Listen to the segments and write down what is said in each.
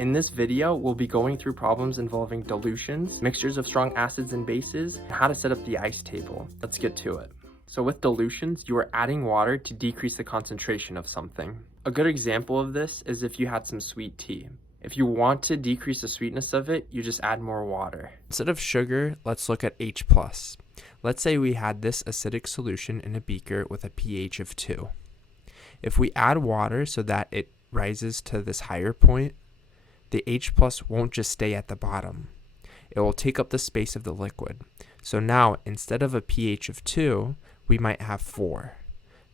In this video, we'll be going through problems involving dilutions, mixtures of strong acids and bases, and how to set up the ice table. Let's get to it. So with dilutions, you are adding water to decrease the concentration of something. A good example of this is if you had some sweet tea. If you want to decrease the sweetness of it, you just add more water. Instead of sugar, let's look at H+. Let's say we had this acidic solution in a beaker with a pH of 2. If we add water so that it rises to this higher point, the H+ won't just stay at the bottom. It will take up the space of the liquid. So now, instead of a pH of 2, we might have 4.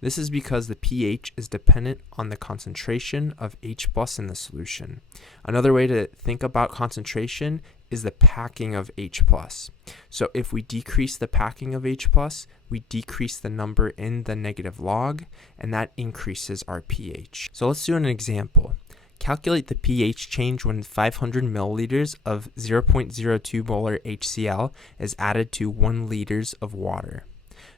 This is because the pH is dependent on the concentration of H+ in the solution. Another way to think about concentration is the packing of H+. So if we decrease the packing of H+, we decrease the number in the negative log, and that increases our pH. So let's do an example. Calculate the pH change when 500 milliliters of 0.02 molar HCl is added to 1 liters of water.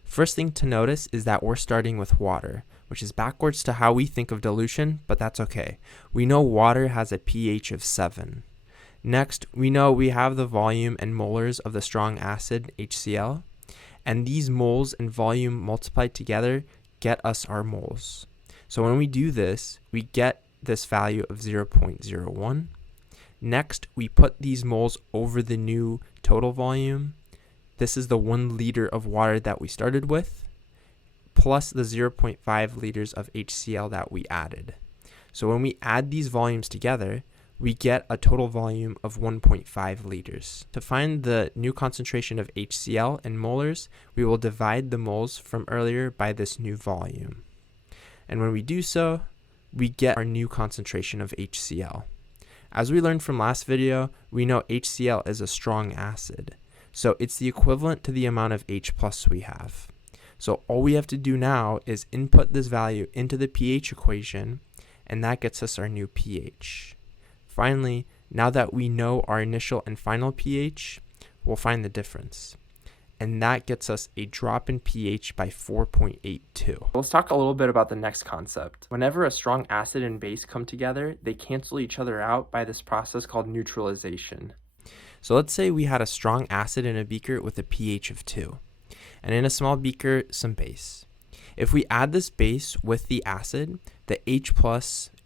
First thing to notice is that we're starting with water, which is backwards to how we think of dilution, but that's okay. We know water has a pH of 7. Next, we know we have the volume and molars of the strong acid HCl, and these moles and volume multiplied together get us our moles. So when we do this, we get this value of 0.01. Next, we put these moles over the new total volume. This is the 1 liter of water that we started with, plus the 0.5 liters of HCl that we added. So when we add these volumes together, we get a total volume of 1.5 liters. To find the new concentration of HCl in molars, we will divide the moles from earlier by this new volume. And when we do so, we get our new concentration of HCl. As we learned from last video, we know HCl is a strong acid. So it's the equivalent to the amount of H+ we have. So all we have to do now is input this value into the pH equation, and that gets us our new pH. Finally, now that we know our initial and final pH, we'll find the difference. And that gets us a drop in pH by 4.82. Let's talk a little bit about the next concept. Whenever a strong acid and base come together, they cancel each other out by this process called neutralization. So let's say we had a strong acid in a beaker with a pH of 2, and in a small beaker, some base. If we add this base with the acid, the H+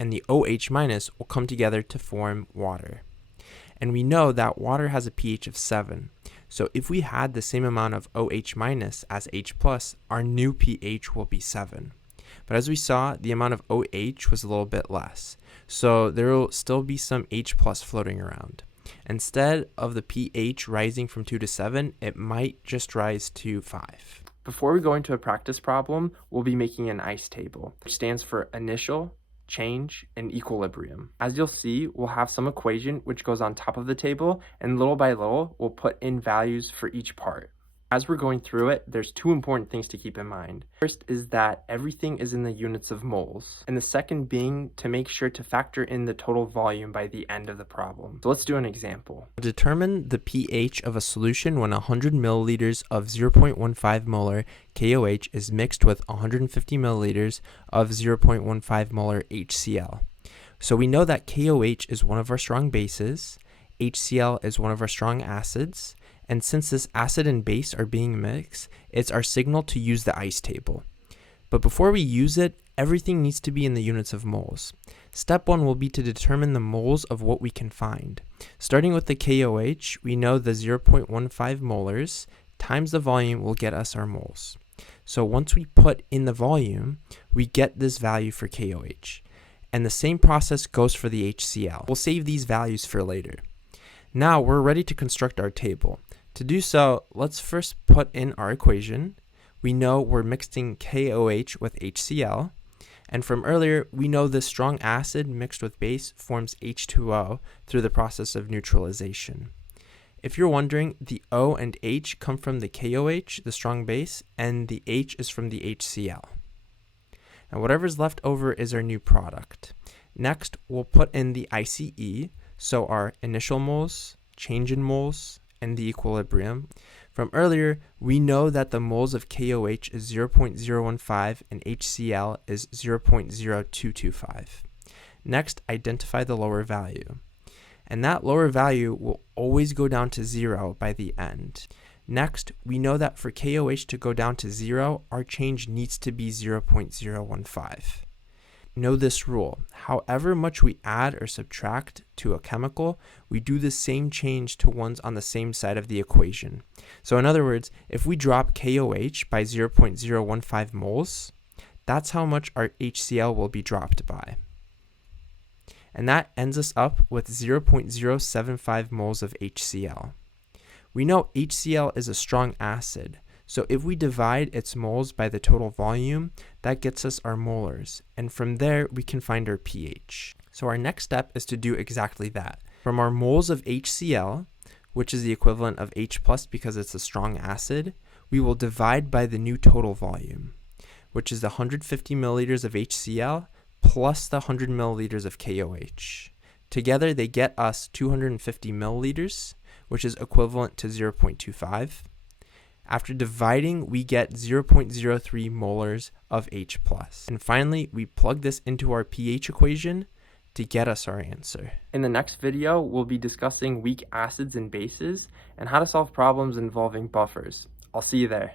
and the OH- will come together to form water. And we know that water has a pH of 7. So if we had the same amount of OH- as H+, our new pH will be 7. But as we saw, the amount of OH was a little bit less. So there will still be some H+ floating around. Instead of the pH rising from 2 to 7, it might just rise to 5. Before we go into a practice problem, we'll be making an ice table, which stands for initial, change, and equilibrium. As you'll see, we'll have some equation which goes on top of the table, and little by little, we'll put in values for each part. As we're going through it, there's 2 important things to keep in mind. First is that everything is in the units of moles, and the second being to make sure to factor in the total volume by the end of the problem. So let's do an example. Determine the pH of a solution when 100 milliliters of 0.15 molar KOH is mixed with 150 milliliters of 0.15 molar HCl. So we know that KOH is one of our strong bases, HCl is one of our strong acids, and since this acid and base are being mixed, it's our signal to use the ice table. But before we use it, everything needs to be in the units of moles. Step 1 will be to determine the moles of what we can find. Starting with the KOH, we know the 0.15 molars times the volume will get us our moles. So once we put in the volume, we get this value for KOH. And the same process goes for the HCl. We'll save these values for later. Now we're ready to construct our table. To do so, let's first put in our equation. We know we're mixing KOH with HCl, and from earlier, we know this strong acid mixed with base forms H2O through the process of neutralization. If you're wondering, the O and H come from the KOH, the strong base, and the H is from the HCl. And whatever's left over is our new product. Next, we'll put in the ICE, so our initial moles, change in moles, and the equilibrium. From earlier, we know that the moles of KOH is 0.015 and HCl is 0.0225. Next, identify the lower value. and that lower value will always go down to 0 by the end. Next, we know that for KOH to go down to 0, our change needs to be 0.015. Know this rule: however much we add or subtract to a chemical, we do the same change to ones on the same side of the equation. So in other words, if we drop KOH by 0.015 moles, that's how much our HCl will be dropped by. And that ends us up with 0.075 moles of HCl. We know HCl is a strong acid, so if we divide its moles by the total volume, that gets us our molars, and from there we can find our pH. So our next step is to do exactly that. From our moles of HCl, which is the equivalent of H plus because it's a strong acid, we will divide by the new total volume, which is the 150 milliliters of HCl plus the 100 milliliters of KOH. Together they get us 250 milliliters, which is equivalent to 0.25. After dividing, we get 0.03 molars of H+. And finally, we plug this into our pH equation to get us our answer. In the next video, we'll be discussing weak acids and bases and how to solve problems involving buffers. I'll see you there.